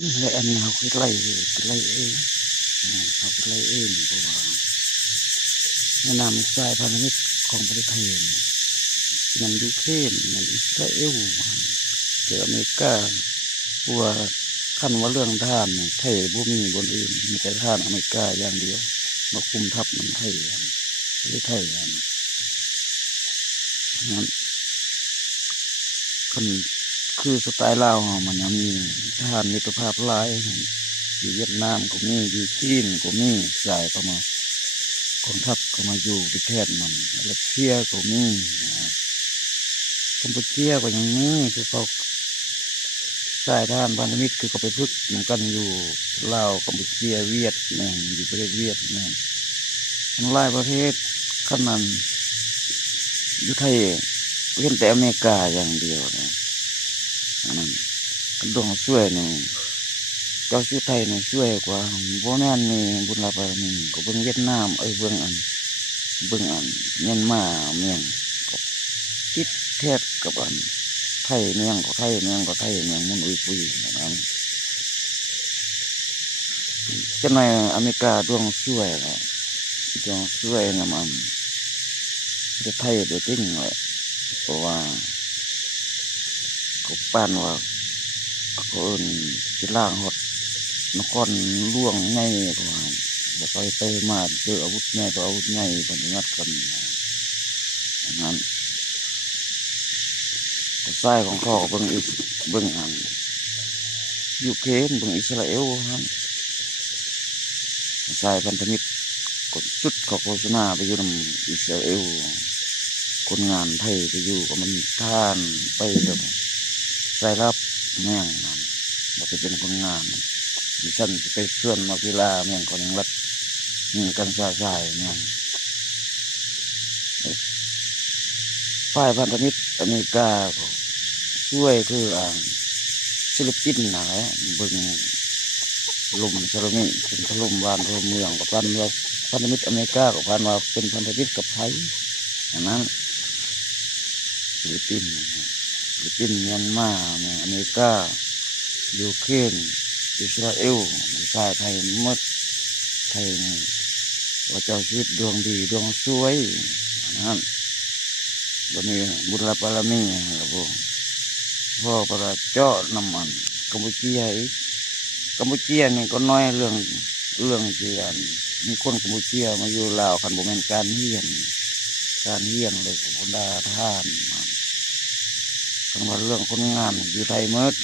และอันนี้เขาคิดไล่เองเขาคิดไล่เองเพราะว่าแนะนำสายพันธมิตรของประเทศไทยมันยูเครนมันอิสราเอลเจออเมริกาเพราะว่าขั้นว่าเรื่องทหารไทยบ่มีบนอื่นมีแต่ทหารอเมริกาอย่างเดียวมาคุมทัพน้ำไทยประเทศไทยนั้นคันคือสไตล์ลาวมันยังมีทหารมิตรภาพหลายอยู่เวียดนามก็มีอยู่จีนก็มีสายประมาณกองทัพก็มาอยู่ที่แทนมันรัสเซียก็มีกัมพูชาก็ยังมีคือเขาสายทหารพันธมิตรคือเขาไปฝึกเหมือนกันอยู่ลาวกัมพูชาเวียดนี่อยู่ประเทศเวียดนี่ทั้งหลายประเทศขนาดอยู่ไทยเว้นแต่อเมริกาอย่างเดียวนะอันนั้นกันดงช่วยนี่เจ้าชื่อไทยนี่ช่วยกว่าบ่แม่นมีบุญบารมีก็เบิ่งเวียดนามเบิ่งเมียนมาเมียงก็ติดแทบกับอันไทยเมียงก็ไทยเมียงก็ไทยเมียงมุนอุยปุยนั้นจังได๋อเมริกาดวงช่วยล่ะดวงช่วยนำอันประเทศไทยโดยจริงแหละเพราะว่าก็ปานว่าเขาเอิ้นสิล้างฮอดนครหลวงใหญ่ก็ว่าบ่ค่อยไปมาเจออาวุธใหญ่ต่ออาวุธใหญ่ปฏิวัติกันอย่างนั้นแต่ซ้ายของเขาก็เบิ่งอันยูเครนเบิ่งอิสราเอลครับสายพันธมิตรกดสุดเขาโฆษณาไปอยู่นำอิสราเอลคนงานไทยไปอยู่ก็มันท่านไปแบบรายรับแม่งเราไปเป็นคนงานดิฉันไปส่วนมาพิลาแม่งคนยังรัดกันซาซายแม่งฝ่ายพันธมิตรอเมริกาก็ช่วยคือศิลปินนะเบิ่งลมสารมิเป็นถล่มบ้านถล่มเมืองกับพันว่าพันธมิตรอเมริกากับพันว่าเป็นพันธมิตรกับไทยอย่างนั้นฟิลิปปินส์เมียนมาอเมริกายูเครนอิสราเอลชายไทยหมดไทยนี่ว่าเจ้าชีวิตดวงดีดวงสวยนั้นวันนี้บุญบารมีครับผมพ่อประเจาะน้ำมันกัมพูชานี่ก็น้อยเรื่องที่มีคนกัมพูชามาอยู่ลาวคันบ่แม่นการเฮียนเลยของบรรดาทหารกันว่าเรื่องคนงานอยู่ไทยหมด